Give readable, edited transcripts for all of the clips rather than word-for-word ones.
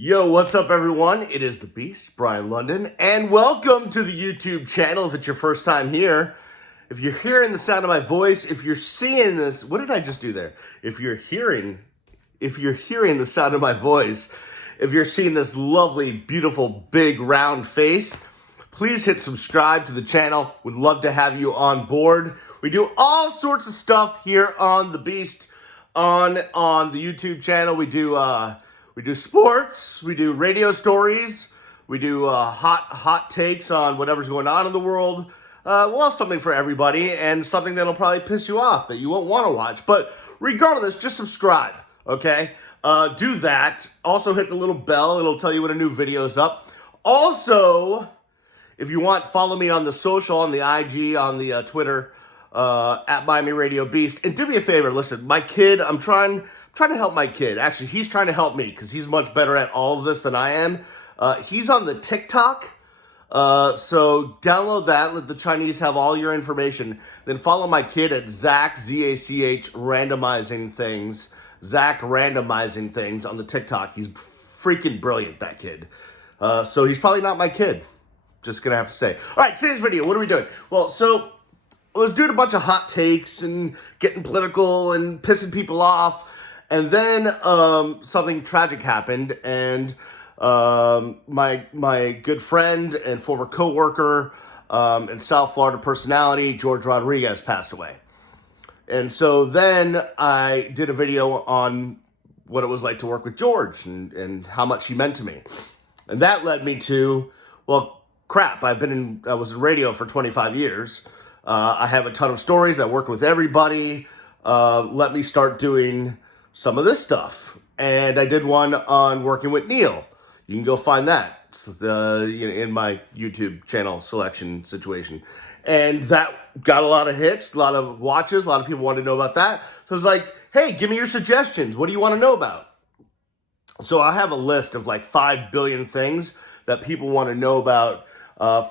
Yo, what's up everyone? It is the Beast, Brian London, and welcome to the YouTube channel if it's your first time here. If you're hearing the sound of my voice, if you're seeing this, what did I just do there? If you're hearing the sound of my voice, if you're seeing this lovely, beautiful, big, round face, please hit subscribe to the channel. Would love to have you on board. We do all sorts of stuff here on the Beast on the YouTube channel. We do sports, we do radio stories, we do hot takes on whatever's going on in the world. We'll have something for everybody and something that'll probably piss you off that you won't want to watch. But regardless, just subscribe, okay? Do that. Also hit the little bell. It'll tell you when a new video is up. Also, if you want, follow me on the social, on the IG, on the Twitter, at Miami Radio Beast. And do me a favor, listen, my kid, I'm trying to help my kid. Actually, he's trying to help me because he's much better at all of this than I am. He's on the TikTok. So download that. Let the Chinese have all your information. Then follow my kid at Zach, Z-A-C-H, randomizing things. Zach randomizing things on the TikTok. He's freaking brilliant, that kid. So he's probably not my kid. Just going to have to say. All right, today's video, what are we doing? Well, so I was doing a bunch of hot takes and getting political and pissing people off. And then something tragic happened, and my good friend and former coworker and South Florida personality, George Rodriguez, passed away. And so then I did a video on what it was like to work with George and how much he meant to me. And that led me to, well, crap, I was in radio for 25 years. I have a ton of stories. I worked with everybody. Let me start doing some of this stuff. And I did one on working with Neil. You can go find that. It's in my YouTube channel selection situation. And that got a lot of hits, a lot of watches. A lot of people wanted to know about that. So I was like, hey, give me your suggestions. What do you want to know about? So I have a list of like 5 billion things that people want to know about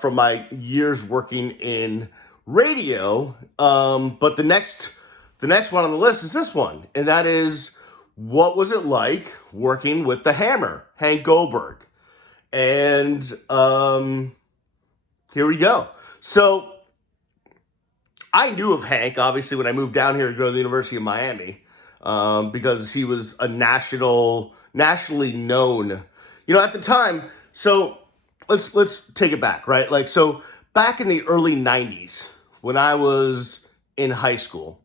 from my years working in radio. But the next one on the list is this one. And that is, what was it like working with the Hammer, Hank Goldberg? And here we go. So I knew of Hank, obviously, when I moved down here to go to the University of Miami, because he was a nationally known, at the time. So let's take it back, right? Like, so back in the early 90s, when I was in high school,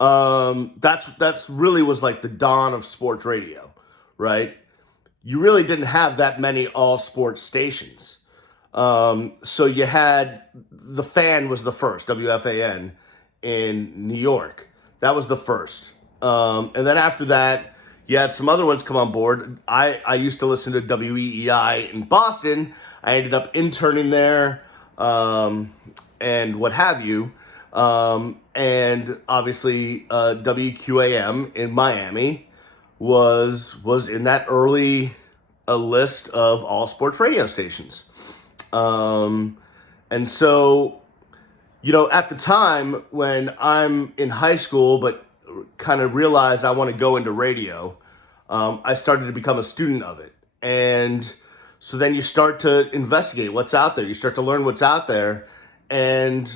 that's really was like the dawn of sports radio, right? You really didn't have that many all sports stations. So you had, the Fan was the first, WFAN in New York. That was the first. And then after that, you had some other ones come on board. I used to listen to WEEI in Boston. I ended up interning there, and what have you. And obviously, WQAM in Miami was in that early list of all sports radio stations. And so, at the time when I'm in high school, but kind of realized I want to go into radio, I started to become a student of it. And so then you start to investigate what's out there. You start to learn what's out there. And,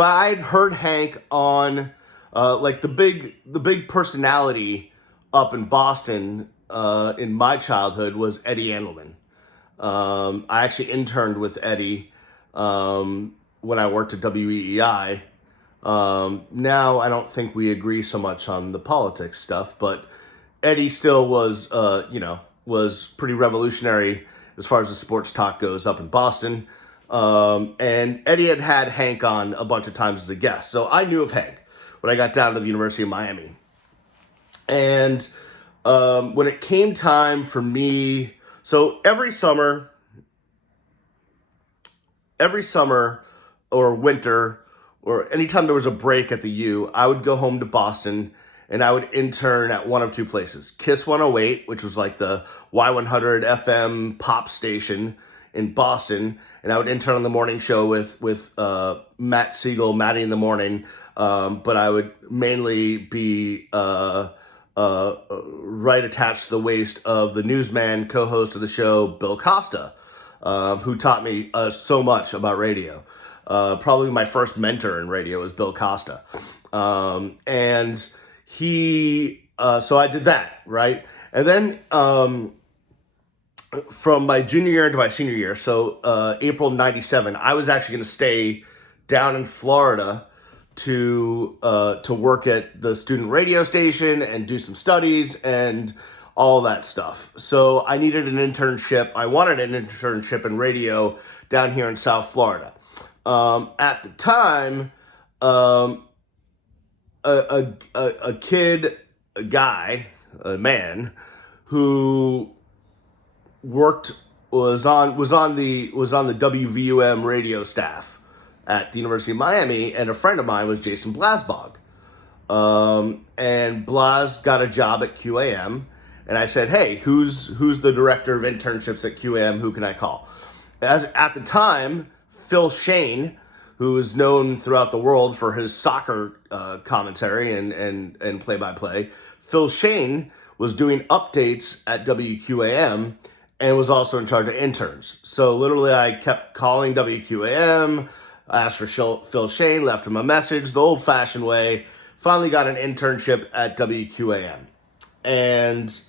I'd heard Hank on, like the big personality up in Boston, in my childhood was Eddie Andelman. I actually interned with Eddie, when I worked at WEEI. Now I don't think we agree so much on the politics stuff, but Eddie still was, was pretty revolutionary as far as the sports talk goes up in Boston. And Eddie had Hank on a bunch of times as a guest. So I knew of Hank when I got down to the University of Miami. And when it came time for me, so every summer or winter or anytime there was a break at the U, I would go home to Boston and I would intern at one of two places. Kiss 108, which was like the Y100 FM pop station in Boston, and I would intern on the morning show with Matt Siegel, Matty in the Morning, but I would mainly be right attached to the waist of the newsman, co-host of the show, Bill Costa, who taught me so much about radio. Probably my first mentor in radio was Bill Costa. And he, so I did that, right? And then from my junior year into my senior year, so April 97, I was actually going to stay down in Florida to work at the student radio station and do some studies and all that stuff. So I needed an internship. I wanted an internship in radio down here in South Florida. At the time, a kid, a guy, a man who was on the WVUM radio staff at the University of Miami, and a friend of mine was Jason Blasbog. And Blas got a job at QAM, and I said, hey, who's the director of internships at QAM? Who can I call? At the time, Phil Shane, who is known throughout the world for his soccer commentary and play-by-play, Phil Shane was doing updates at WQAM and was also in charge of interns. So literally I kept calling WQAM, asked for Phil Shane, left him a message, the old-fashioned way, finally got an internship at WQAM. And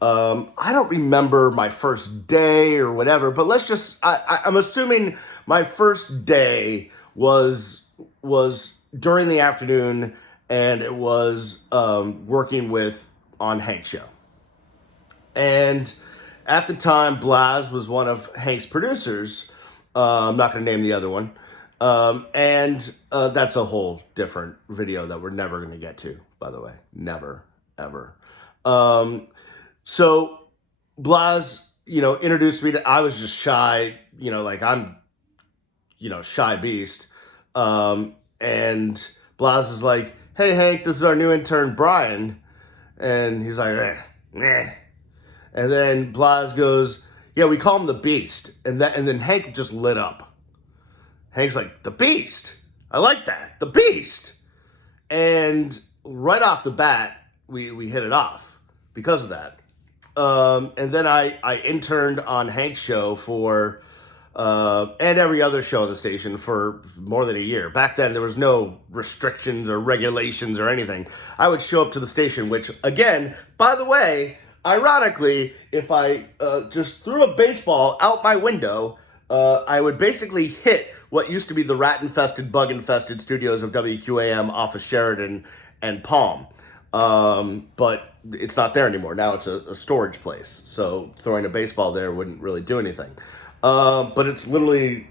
I don't remember my first day or whatever, but I'm assuming my first day was during the afternoon, and it was working on Hank's show. And at the time, Blas was one of Hank's producers. I'm not going to name the other one. And that's a whole different video that we're never going to get to, by the way. Never, ever. So Blas, introduced me to, I was just shy, like I'm, shy beast. And Blas is like, hey, Hank, this is our new intern, Brian. And he's like, meh. And then Blas goes, yeah, we call him the Beast. And then Hank just lit up. Hank's like, the Beast. I like that. The Beast. And right off the bat, we hit it off because of that. And then I interned on Hank's show and every other show on the station for more than a year. Back then, there was no restrictions or regulations or anything. I would show up to the station, which, again, by the way, ironically, if I just threw a baseball out my window, I would basically hit what used to be the rat-infested, bug-infested studios of WQAM off of Sheridan and Palm. But it's not there anymore. Now it's a storage place. So throwing a baseball there wouldn't really do anything. But it's literally,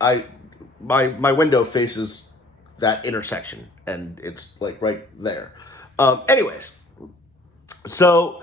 my window faces that intersection, and it's like right there. Anyways, so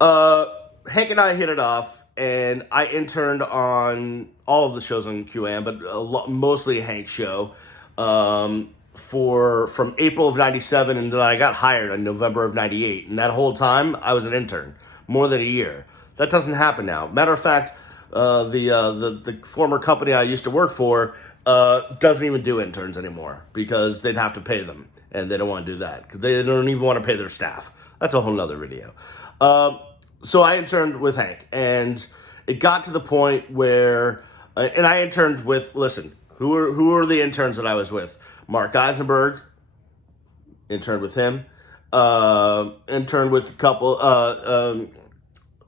Hank and I hit it off, and I interned on all of the shows on QAM, but mostly Hank's show, from April of 97, and then I got hired in November of 98. And that whole time, I was an intern, more than a year. That doesn't happen now. Matter of fact, the former company I used to work for doesn't even do interns anymore because they'd have to pay them, and they don't want to do that because they don't even want to pay their staff. That's a whole nother video. So I interned with Hank, and it got to the point where, and I interned with, listen, who are the interns that I was with? Mark Eisenberg, interned with him. Interned with a couple.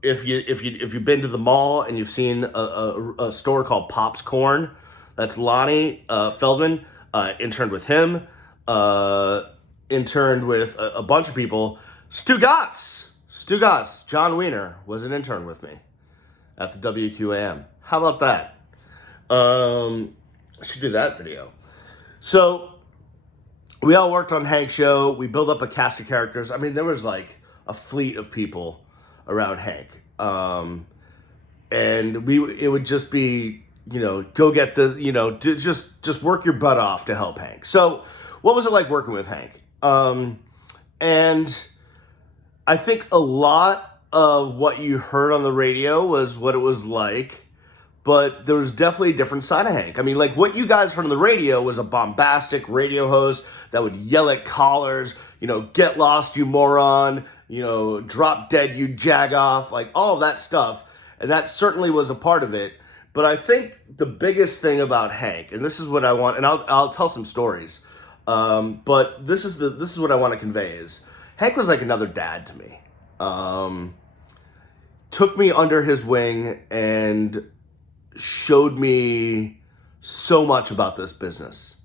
If you've been to the mall and you've seen a store called Pop's Corn, that's Lonnie Feldman. Interned with him. Interned with a bunch of people. Stu Gotts, John Wiener was an intern with me at the WQAM. How about that? I should do that video. So we all worked on Hank's show. We built up a cast of characters. I mean, there was like a fleet of people around Hank. And it would just be, go get the, just work your butt off to help Hank. So what was it like working with Hank? And I think a lot of what you heard on the radio was what it was like but there was definitely a different side of Hank. I mean, like what you guys heard on the radio was a bombastic radio host that would yell at callers, get lost, you moron, drop dead, you jagoff, like all of that stuff. And that certainly was a part of it. But I think the biggest thing about Hank, and this is what I want, and I'll tell some stories, but this is what I want to convey is Hank was like another dad to me. Took me under his wing and showed me so much about this business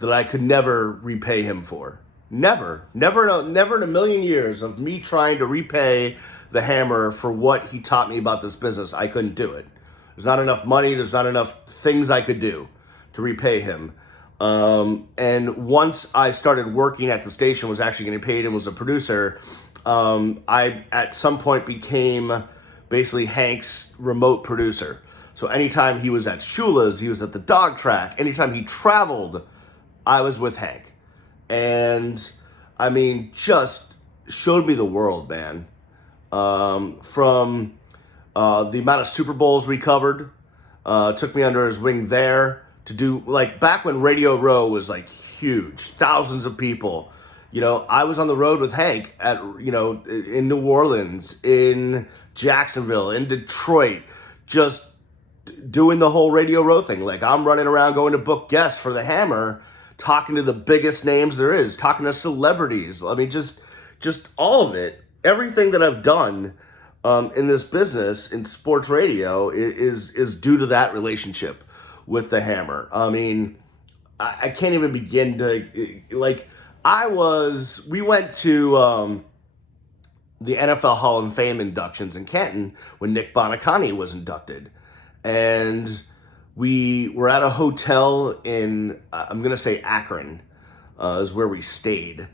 that I could never repay him for. Never in a million years of me trying to repay the Hammer for what he taught me about this business. I couldn't do it. There's not enough money. There's not enough things I could do to repay him. And once I started working at the station, was actually getting paid and was a producer, I at some point became basically Hank's remote producer. So anytime he was at Shula's, he was at the dog track, anytime he traveled, I was with Hank. And I mean, just showed me the world, man. From the amount of Super Bowls we covered, took me under his wing there to do, like back when Radio Row was like huge, thousands of people. I was on the road with Hank at, in New Orleans, in Jacksonville, in Detroit, just doing the whole Radio Row thing. Like I'm running around going to book guests for the Hammer, talking to the biggest names there is, talking to celebrities. I mean, just all of it. Everything that I've done in this business, in sports radio, is due to that relationship with the Hammer. I mean, I can't even begin to, like, we went to the NFL Hall of Fame inductions in Canton when Nick Bonacani was inducted. And we were at a hotel in, I'm going to say Akron, is where we stayed.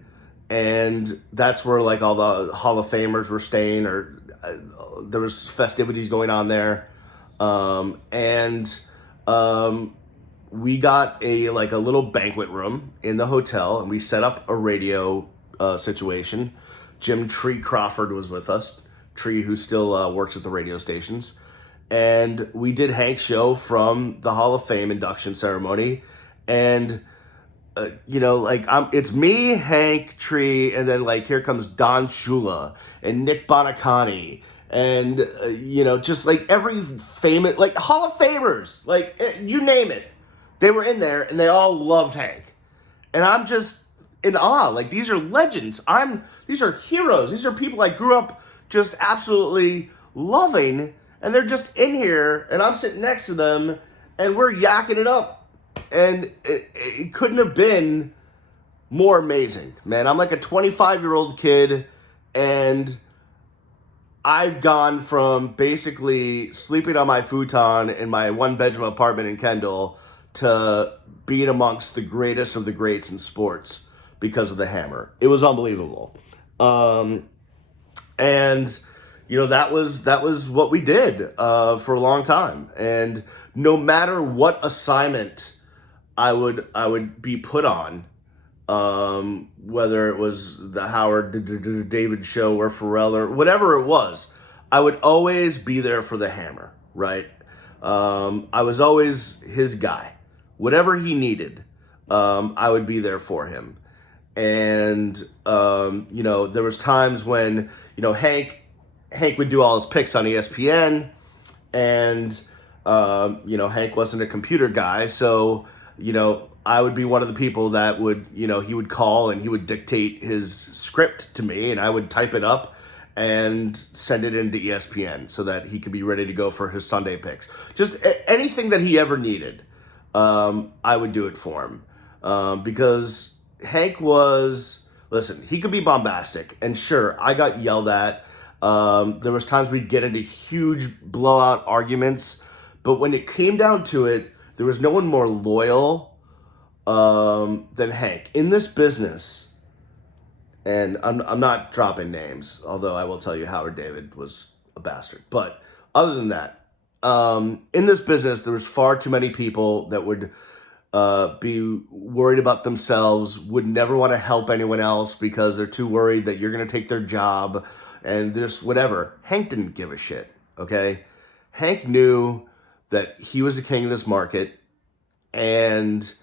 And that's where like all the Hall of Famers were staying, or there was festivities going on there. We got a little banquet room in the hotel, and we set up a radio situation. Jim Tree Crawford was with us, Tree, who still works at the radio stations. And we did Hank's show from the Hall of Fame induction ceremony. And, it's me, Hank, Tree, and then here comes Don Shula and Nick Bonacani. And, just every famous, Hall of Famers, you name it. They were in there and they all loved Hank. And I'm just in awe. These are legends. These are heroes. These are people I grew up just absolutely loving. And they're just in here, and I'm sitting next to them, and we're yakking it up. And it couldn't have been more amazing, man. I'm like a 25-year-old kid, and I've gone from basically sleeping on my futon in my one-bedroom apartment in Kendall to being amongst the greatest of the greats in sports because of the Hammer. It was unbelievable. That was what we did for a long time. And no matter what assignment I would be put on, whether it was the Howard David show or Pharrell or whatever it was, I would always be there for the Hammer, right? I was always his guy. Whatever he needed, I would be there for him. And, there was times when, Hank would do all his picks on ESPN, and, Hank wasn't a computer guy. So, I would be one of the people that would, he would call and he would dictate his script to me, and I would type it up and send it into ESPN so that he could be ready to go for his Sunday picks. Just anything that he ever needed, I would do it for him. Because Hank he could be bombastic, and sure, I got yelled at. There was times we'd get into huge blowout arguments, but when it came down to it, there was no one more loyal than Hank in this business. And I'm not dropping names, although I will tell you Howard David was a bastard. But other than that, in this business, there was far too many people that would be worried about themselves, would never want to help anyone else because they're too worried that you're going to take their job. And just whatever. Hank didn't give a shit, okay? Hank knew that he was the king of this market, and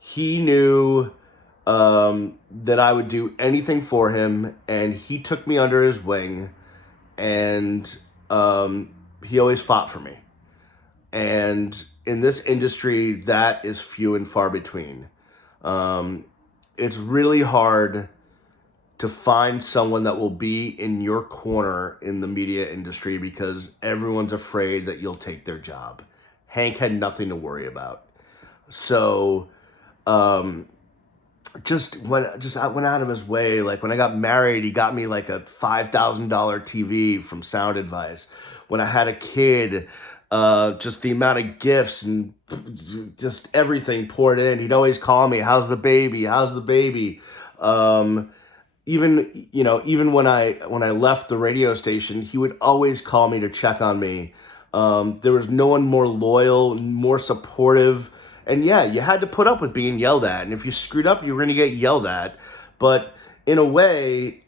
he knew that I would do anything for him, and he took me under his wing, and he always fought for me. And in this industry, that is few and far between. It's really hard to find someone that will be in your corner in the media industry because everyone's afraid that you'll take their job. Hank had nothing to worry about. So just went out of his way. Like when I got married, he got me like a $5,000 TV from Sound Advice. When I had a kid, just the amount of gifts and just everything poured in. He'd always call me, "How's the baby? How's the baby?" Even when I left the radio station, he would always call me to check on me. There was no one more loyal, more supportive. And yeah, you had to put up with being yelled at. And if you screwed up, you were going to get yelled at. But in a way,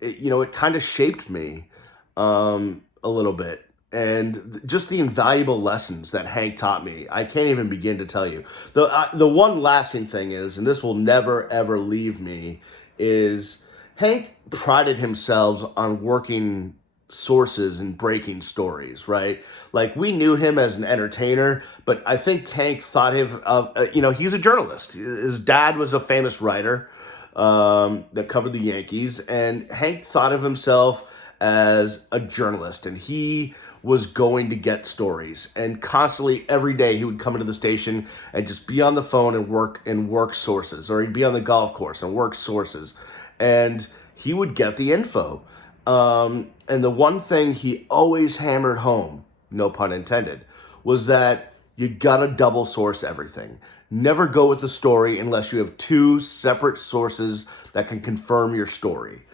it kind of shaped me a little bit. And just the invaluable lessons that Hank taught me, I can't even begin to tell you. The one lasting thing is, and this will never, ever leave me, is Hank prided himself on working sources and breaking stories, right? Like we knew him as an entertainer, but I think Hank thought he's a journalist. His dad was a famous writer that covered the Yankees, and Hank thought of himself as a journalist, and he was going to get stories. And constantly, every day, he would come into the station and just be on the phone and work sources, or he'd be on the golf course and work sources, and he would get the info. And the one thing he always hammered home, no pun intended, was that you gotta double source everything. Never go with the story unless you have two separate sources that can confirm your story.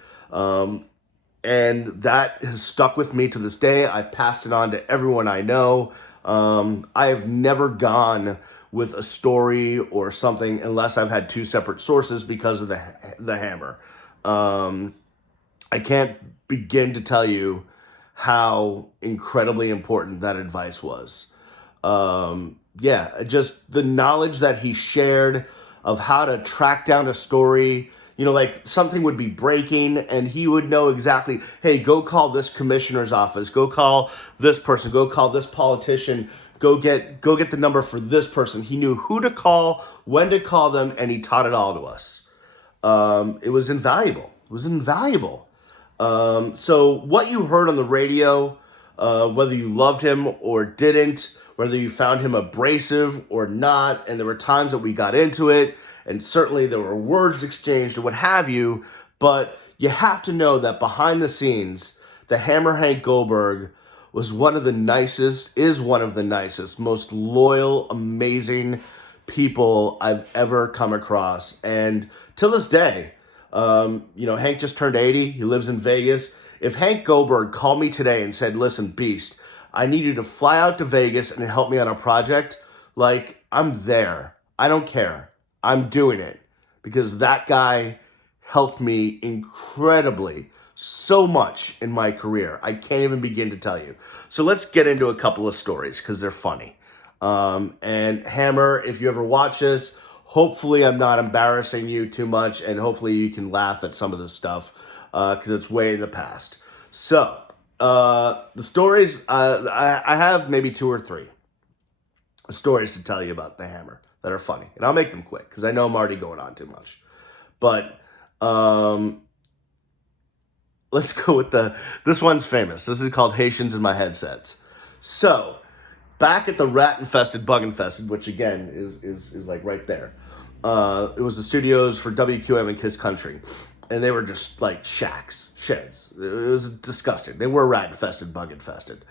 And that has stuck with me to this day. I've passed it on to everyone I know. I have never gone with a story or something unless I've had two separate sources because of the hammer. I can't begin to tell you how incredibly important that advice was. Just the knowledge that he shared of how to track down a story. Like something would be breaking and he would know exactly, hey, go call this commissioner's office, go call this person, go call this politician, go get the number for this person. He knew who to call, when to call them, and he taught it all to us. It was invaluable. So what you heard on the radio, whether you loved him or didn't, whether you found him abrasive or not, and there were times that we got into it, and certainly there were words exchanged or what have you, but you have to know that behind the scenes, the Hammer Hank Goldberg is one of the nicest, most loyal, amazing people I've ever come across. And till this day, Hank just turned 80. He lives in Vegas. If Hank Goldberg called me today and said, "Listen, Beast, I need you to fly out to Vegas and help me on a project," like, I'm there. I don't care. I'm doing it because that guy helped me incredibly, so much in my career. I can't even begin to tell you. So let's get into a couple of stories because they're funny. And Hammer, if you ever watch this, hopefully I'm not embarrassing you too much, and hopefully you can laugh at some of this stuff because it's way in the past. So the stories, I have maybe 2 or 3 stories to tell you about the Hammer that are funny, and I'll make them quick because I know I'm already going on too much. But let's go with this one's famous. This is called Haitians in My Headsets. So back at the rat-infested, bug-infested, which again is like right there. It was the studios for WQM and Kiss Country, and they were just like sheds. It was disgusting. They were rat-infested, bug-infested.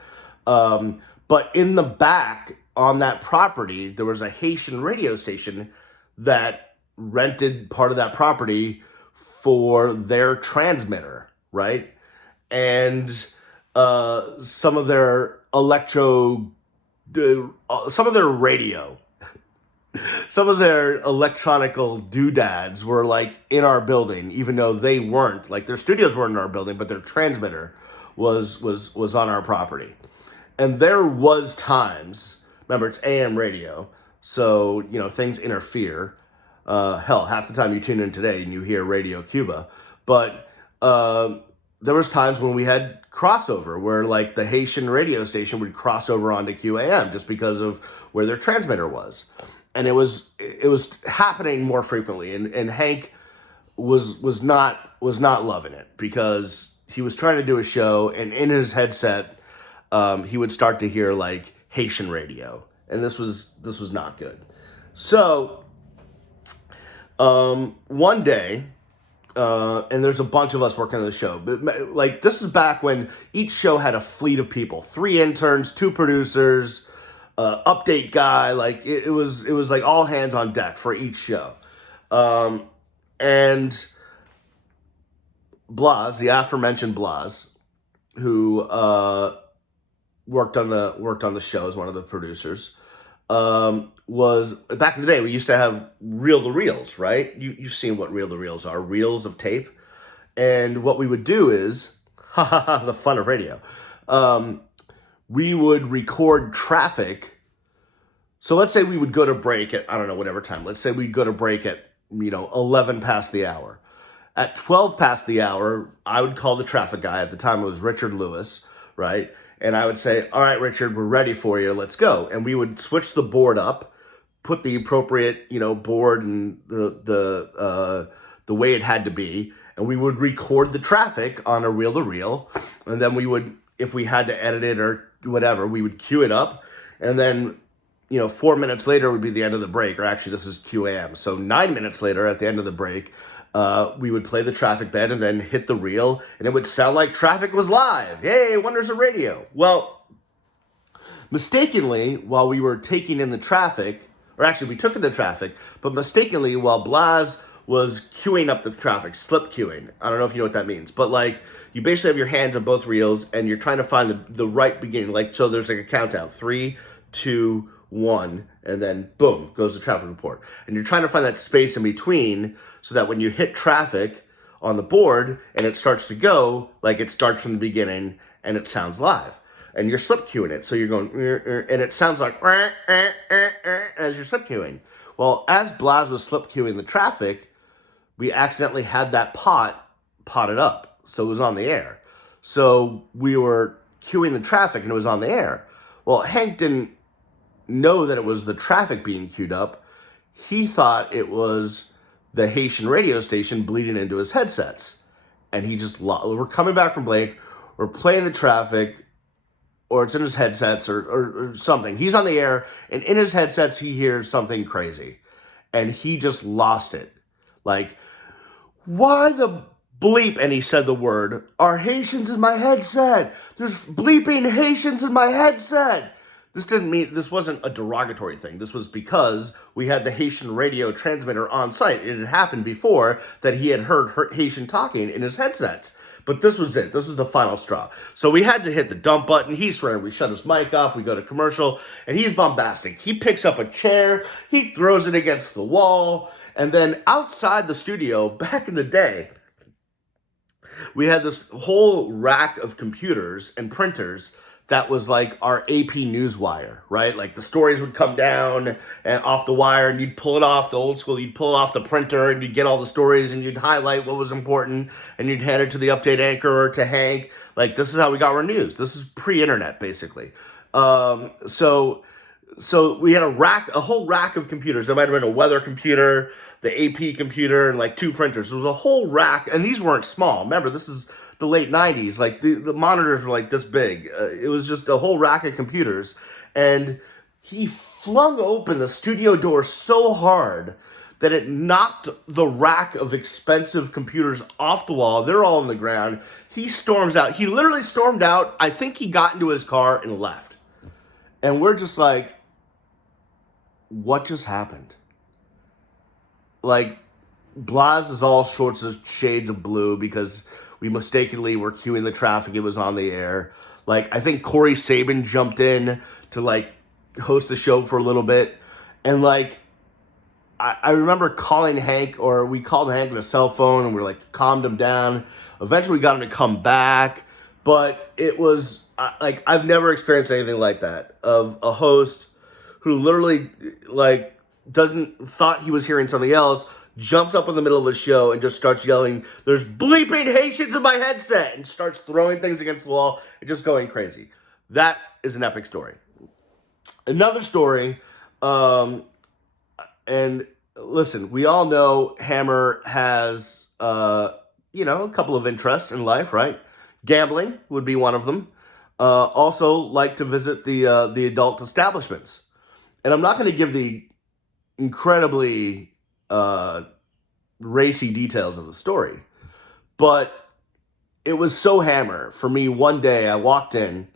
But in the back on that property, there was a Haitian radio station that rented part of that property for their transmitter, right? And some of their radio, some of their electronical doodads were like in our building, even though they weren't. Like their studios weren't in our building, but their transmitter was on our property. And there was times, remember it's AM radio, so, things interfere. Hell, half the time you tune in today and you hear Radio Cuba. But there was times when we had crossover where like the Haitian radio station would cross over onto QAM just because of where their transmitter was. And it was happening more frequently. And Hank was not loving it because he was trying to do a show, and in his headset, he would start to hear like Haitian radio, and this was not good. So one day, and there's a bunch of us working on the show, but like this is back when each show had a fleet of people, 3 interns, 2 producers, update guy. Like it was like all hands on deck for each show. And Blas, the aforementioned Blas, who worked on the show as one of the producers, was back in the day. We used to have reel-to-reels, right? You've seen what reel-to-reels are, reels of tape. And what we would do is, the fun of radio, we would record traffic. So let's say we would go to break at, I don't know, whatever time. Let's say we'd go to break at, 11 past the hour. At 12 past the hour, I would call the traffic guy. At the time, it was Richard Lewis, right? And I would say, all right, Richard, we're ready for you. Let's go. And we would switch the board up, put the appropriate, board and the way it had to be. And we would record the traffic on a reel-to-reel. And then we would, if we had to edit it or whatever, we would cue it up. And then, 4 minutes later would be the end of the break. Or actually, this is QAM. So 9 minutes later at the end of the break, we would play the traffic bed and then hit the reel, and it would sound like traffic was live. Yay, wonders of radio. Well, mistakenly, while we were taking in the traffic, or actually we took in the traffic, but mistakenly, while Blas was queuing up the traffic, slip queuing. I don't know if you know what that means, but like you basically have your hands on both reels and you're trying to find the right beginning. Like, so there's like a countdown, 3, 2, 1, and then boom, goes the traffic report. And you're trying to find that space in between so that when you hit traffic on the board and it starts to go, like it starts from the beginning and it sounds live. And you're slip queuing it. So you're going, and it sounds like as you're slip queuing. Well, as Blas was slip queuing the traffic, we accidentally had that potted up. So it was on the air. So we were queuing the traffic and it was on the air. Well, Hank didn't know that it was the traffic being queued up. He thought it was the Haitian radio station bleeding into his headsets. And he just, we're coming back from Blake, we're playing the traffic, or it's in his headsets or something. He's on the air, and in his headsets, he hears something crazy. And he just lost it. Like, why the bleep, and he said the word, are Haitians in my headset? There's bleeping Haitians in my headset. This wasn't a derogatory thing. This was because we had the Haitian radio transmitter on site. It had happened before that he had heard Haitian talking in his headsets. But this was it. This was the final straw. So we had to hit the dump button. He's swearing. We shut his mic off. We go to commercial. And he's bombastic. He picks up a chair. He throws it against the wall. And then outside the studio, back in the day, we had this whole rack of computers and printers that was like our AP Newswire, right? Like the stories would come down and off the wire and you'd pull it off the old school, you'd pull it off the printer and you'd get all the stories and you'd highlight what was important and you'd hand it to the update anchor or to Hank. Like, this is how we got our news. This is pre-internet, basically. So we had a whole rack of computers. There might have been a weather computer, the AP computer, and like 2 printers. There was a whole rack, and these weren't small. Remember, this is the late 90s. Like, the monitors were like this big. It was just a whole rack of computers. And he flung open the studio door so hard that it knocked the rack of expensive computers off the wall. They're all on the ground. He storms out. He literally stormed out. I think he got into his car and left. And we're just like, what just happened? Like, Blas is all sorts of shades of blue because we mistakenly were queuing the traffic. It was on the air. Like, I think Corey Sabin jumped in to, like, host the show for a little bit. And, like, I remember calling Hank, or we called Hank on a cell phone, and we, like, calmed him down. Eventually we got him to come back. But it was like, I've never experienced anything like that, of a host who literally like thought he was hearing something else, jumps up in the middle of the show and just starts yelling, "There's bleeping Haitians in my headset," and starts throwing things against the wall and just going crazy. That is an epic story. Another story, and listen, we all know Hammer has, a couple of interests in life, right? Gambling would be one of them. Also, like to visit the adult establishments. And I'm not going to give the incredibly racy details of the story, but it was so Hammer for me. One day I walked in,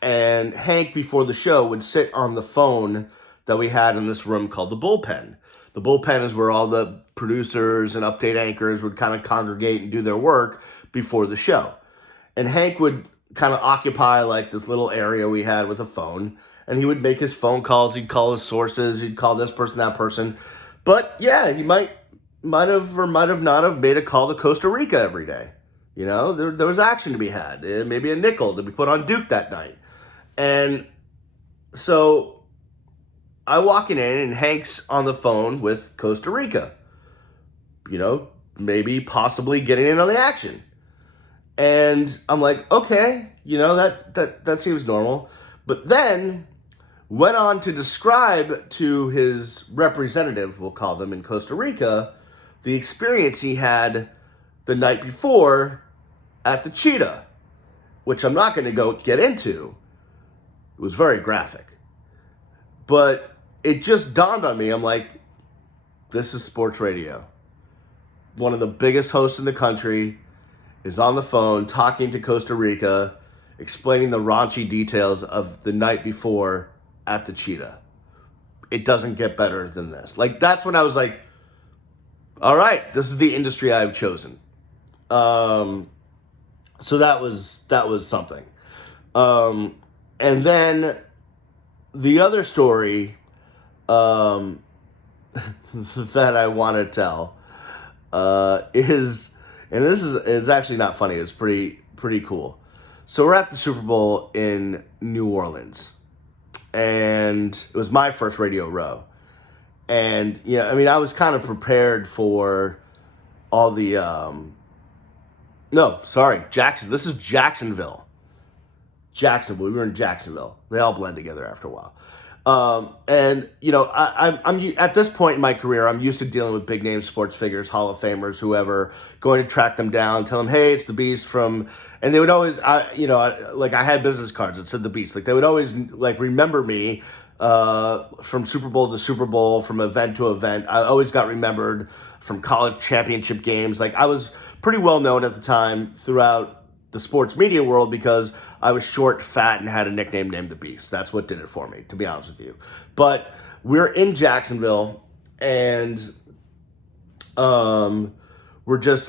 and Hank, before the show, would sit on the phone that we had in this room called the bullpen. The bullpen is where all the producers and update anchors would kind of congregate and do their work before the show. And Hank would kind of occupy like this little area we had with a phone, and he would make his phone calls. He'd call his sources. He'd call this person, that person. But yeah, he might have or might have not have made a call to Costa Rica every day. There was action to be had. Maybe a nickel to be put on Duke that night. And so I walking in, and Hank's on the phone with Costa Rica. Maybe possibly getting in on the action. And I'm like, okay, that seems normal. But then went on to describe to his representative, we'll call them, in Costa Rica, the experience he had the night before at the Cheetah, which I'm not going to go get into. It was very graphic. But it just dawned on me. I'm like, this is sports radio. One of the biggest hosts in the country is on the phone talking to Costa Rica, explaining the raunchy details of the night before at the Cheetah. It doesn't get better than this. Like, that's when I was like, all right, this is the industry I've chosen. So that was something. And then the other story that I want to tell is, and this is actually not funny, it's pretty cool. So we're at the Super Bowl in New Orleans, and it was my first Radio Row. And I was kind of prepared for all the Jackson. This is Jacksonville. We were in Jacksonville. They all blend together after a while. I'm at this point in my career, I'm used to dealing with big name sports figures, Hall of Famers, whoever, going to track them down, tell them, hey, it's the Beast from, and they would always, I had business cards that said the Beast. Like, they would always remember me from Super Bowl to Super Bowl, from event to event. I always got remembered from college championship games. Like, I was pretty well known at the time throughout the sports media world because I was short, fat, and had a nickname named the Beast. That's what did it for me, to be honest with you. But we're in Jacksonville, and we're just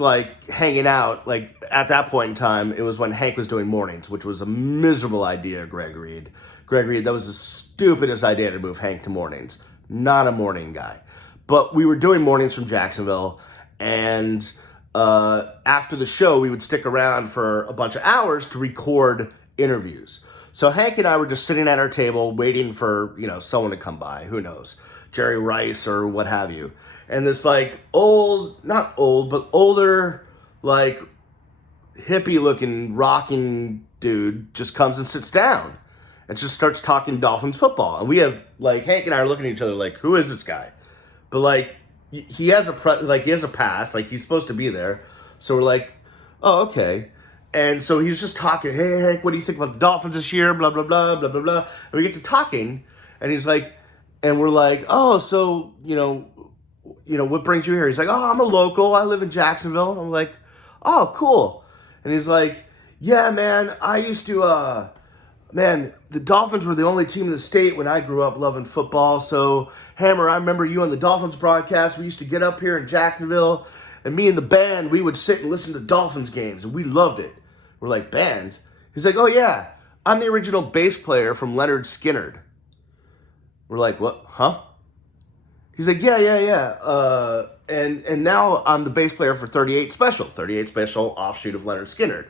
hanging out. Like, at that point in time, it was when Hank was doing mornings, which was a miserable idea, Greg Reed. That was the stupidest idea to move Hank to mornings. Not a morning guy. But we were doing mornings from Jacksonville, and after the show, we would stick around for a bunch of hours to record interviews. So Hank and I were just sitting at our table waiting for, someone to come by. Who knows? Jerry Rice or what have you. And this not old, but older, hippie looking rocking dude just comes and sits down and just starts talking Dolphins football. And we have Hank and I are looking at each other like, who is this guy? But he has a pass, he's supposed to be there. So we're like, oh, okay. And so he's just talking, hey, Hank, what do you think about the Dolphins this year? Blah, blah, blah, blah, blah, blah. And we get to talking, and he's like, and we're like, oh, so, what brings you here? He's like, oh, I'm a local. I live in Jacksonville. I'm like, oh, cool. And he's like, yeah, man, I used to, the Dolphins were the only team in the state when I grew up loving football. So, Hammer, I remember you on the Dolphins broadcast. We used to get up here in Jacksonville, and me and the band, we would sit and listen to Dolphins games, and we loved it. We're like, band? He's like, oh, yeah, I'm the original bass player from Leonard Skinner. We're like, what? Huh? He's like, yeah. And now I'm the bass player for 38 Special offshoot of Leonard Skinner.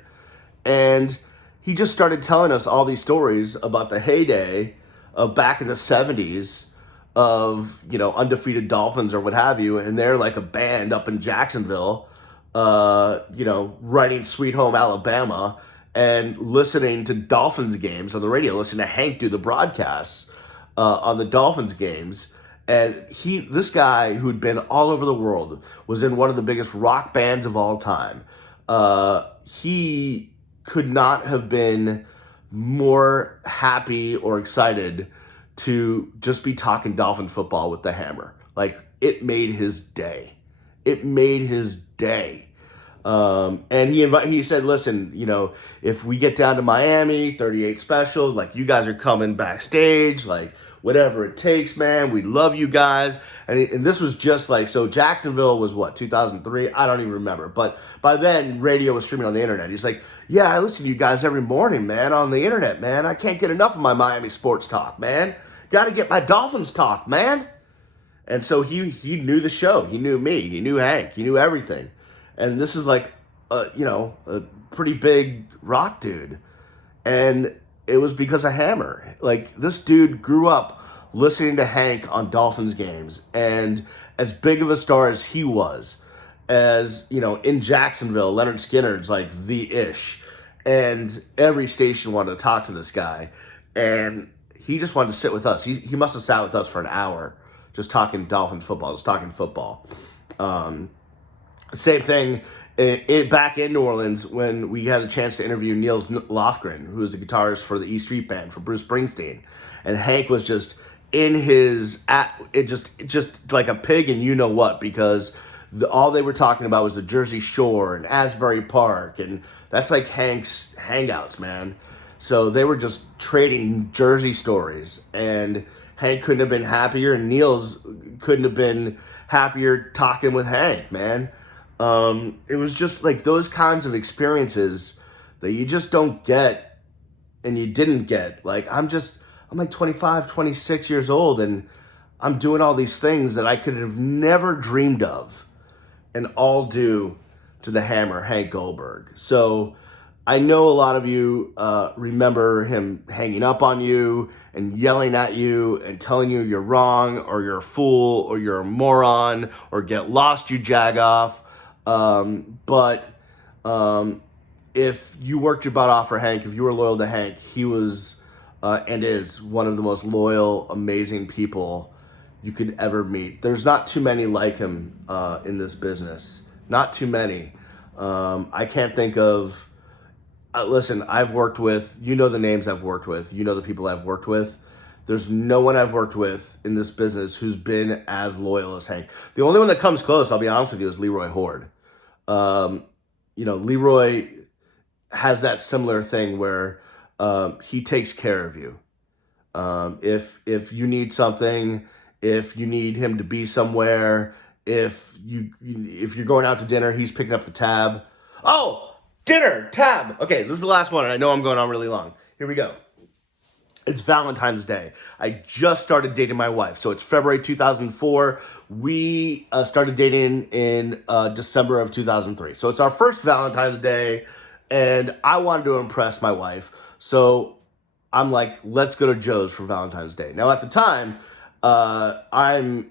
And he just started telling us all these stories about the heyday of back in the 70s of, undefeated Dolphins or what have you. And they're like a band up in Jacksonville, writing Sweet Home Alabama and listening to Dolphins games on the radio, listening to Hank do the broadcasts on the Dolphins games. And this guy who'd been all over the world, was in one of the biggest rock bands of all time. He could not have been more happy or excited to just be talking Dolphin football with the Hammer. Like, it made his day. It made his day. And he said, listen, if we get down to Miami, 38 special, like, you guys are coming backstage, like, whatever it takes, man. We love you guys. And this was just like, so Jacksonville was what, 2003? I don't even remember. But by then, radio was streaming on the internet. He's like, yeah, I listen to you guys every morning, man, on the internet, man. I can't get enough of my Miami sports talk, man. Got to get my Dolphins talk, man. And so he knew the show. He knew me. He knew Hank. He knew everything. And this is like, a pretty big rock dude. And it was because of Hammer. Like, this dude grew up listening to Hank on Dolphins games. And as big of a star as he was, as, in Jacksonville, Leonard Skinner's like the ish. And every station wanted to talk to this guy. And he just wanted to sit with us. He must have sat with us for an hour just talking Dolphins football, just talking football. Same thing back in New Orleans when we had a chance to interview Niels Lofgren, who was the guitarist for the E Street Band for Bruce Springsteen. And Hank was just in just like a pig in you know what, because all they were talking about was the Jersey Shore and Asbury Park, and that's like Hank's hangouts, man. So they were just trading Jersey stories, and Hank couldn't have been happier, and Niels couldn't have been happier talking with Hank, man. It was just like those kinds of experiences that you just don't get, and you didn't get. Like, I'm like 25, 26 years old, and I'm doing all these things that I could have never dreamed of, and all due to the Hammer, Hank Goldberg. So I know a lot of you remember him hanging up on you and yelling at you and telling you you're wrong, or you're a fool, or you're a moron, or get lost, you jagoff. But if you worked your butt off for Hank, if you were loyal to Hank, he was and is one of the most loyal, amazing people you could ever meet. There's not too many like him in this business. Not too many. I can't think of... listen, I've worked with... You know the names I've worked with. You know the people I've worked with. There's no one I've worked with in this business who's been as loyal as Hank. The only one that comes close, I'll be honest with you, is Leroy Horde. Leroy has that similar thing where he takes care of you. If you need something, if you need him to be somewhere, if you're going out to dinner, he's picking up the tab. Oh, dinner, tab. Okay, this is the last one, and I know I'm going on really long. Here we go. It's Valentine's Day. I just started dating my wife. So it's February 2004. We started dating in December of 2003. So it's our first Valentine's Day, and I wanted to impress my wife. So I'm like, let's go to Joe's for Valentine's Day. Now, at the time, I'm,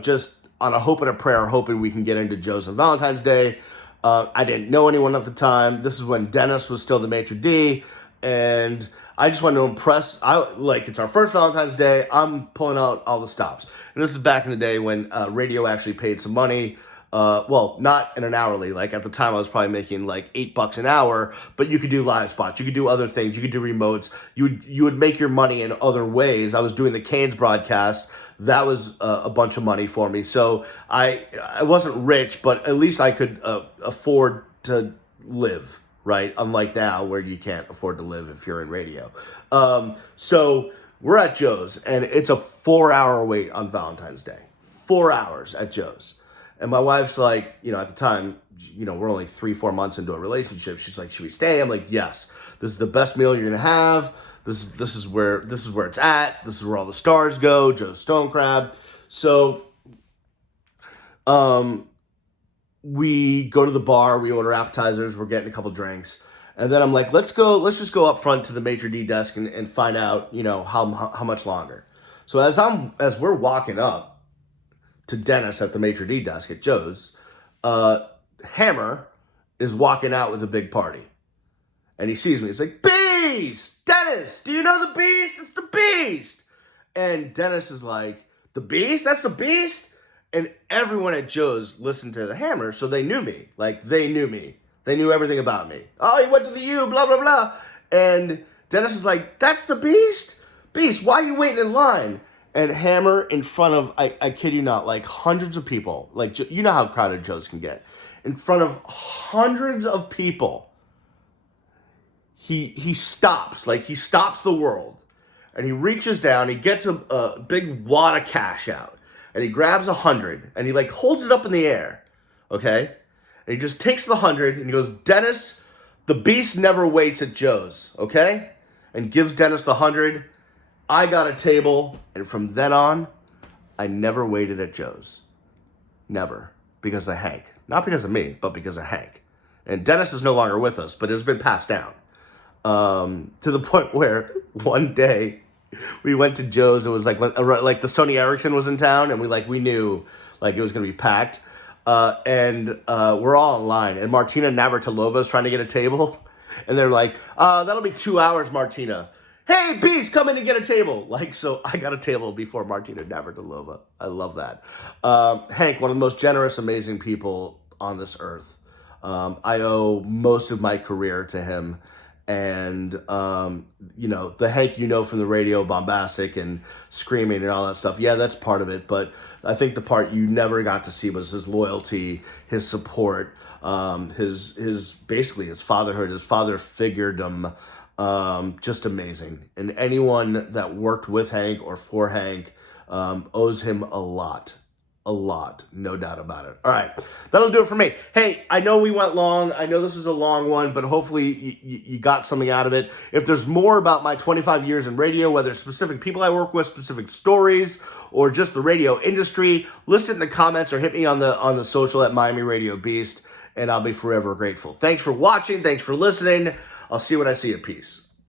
just on a hope and a prayer, hoping we can get into Joe's on Valentine's Day. I didn't know anyone at the time. This is when Dennis was still the maitre d', and I just wanted to impress. It's our first Valentine's Day. I'm pulling out all the stops. And this is back in the day when radio actually paid some money. Not in an hourly. Like, at the time, I was probably making like $8 an hour. But you could do live spots. You could do other things. You could do remotes. You would make your money in other ways. I was doing the Canes broadcast. That was a bunch of money for me. So I wasn't rich, but at least I could afford to live. Right? Unlike now where you can't afford to live if you're in radio. So we're at Joe's, and it's a 4-hour wait on Valentine's Day. 4 hours at Joe's. And my wife's like, at the time, we're only 3-4 months into a relationship. She's like, should we stay? I'm like, yes. This is the best meal you're going to have. This is where it's at. This is where all the stars go. Joe's Stone Crab. So, we go to the bar, we order appetizers, we're getting a couple drinks, And then I'm like, let's just go up front to the maitre d' desk and find out, how much longer. So as we're walking up to Dennis at the maitre d' desk at Joe's, Hammer is walking out with a big party. And he sees me. He's like, Beast! Dennis, do you know the Beast? It's the Beast! And Dennis is like, the Beast? That's the Beast? And everyone at Joe's listened to the Hammer, so they knew me. Like, they knew me. They knew everything about me. Oh, he went to the U, blah, blah, blah. And Dennis was like, that's the Beast? Beast, why are you waiting in line? And Hammer in front of, I kid you not, like hundreds of people. Like, you know how crowded Joe's can get. In front of hundreds of people, he stops. Like, he stops the world. And he reaches down, he gets a big wad of cash out. And he grabs 100, and he, like, holds it up in the air. Okay? And he just takes the 100, and he goes, Dennis, the Beast never waits at Joe's, okay? And gives Dennis the 100. I got a table, and from then on, I never waited at Joe's. Never. Because of Hank. Not because of me, but because of Hank. And Dennis is no longer with us, but it's been passed down. To the point where one day we went to Joe's. It was like the Sony Ericsson was in town, and we knew like it was going to be packed. And we're all in line, and Martina Navratilova is trying to get a table, and they're like, that'll be 2 hours, Martina. Hey, Beast, come in and get a table. Like, so I got a table before Martina Navratilova. I love that. Hank, one of the most generous, amazing people on this earth. I owe most of my career to him. And, the Hank from the radio, bombastic and screaming and all that stuff. Yeah, that's part of it. But I think the part you never got to see was his loyalty, his support, his fatherhood, his father figuredom. Just amazing. And anyone that worked with Hank or for Hank owes him a lot. A lot, no doubt about it. All right, that'll do it for me. Hey, I know we went long. I know this is a long one, but hopefully you got something out of it. If there's more about my 25 years in radio, whether specific people I work with, specific stories, or just the radio industry, list it in the comments or hit me on the social at Miami Radio Beast, and I'll be forever grateful. Thanks for watching. Thanks for listening. I'll see you when I see you. Peace.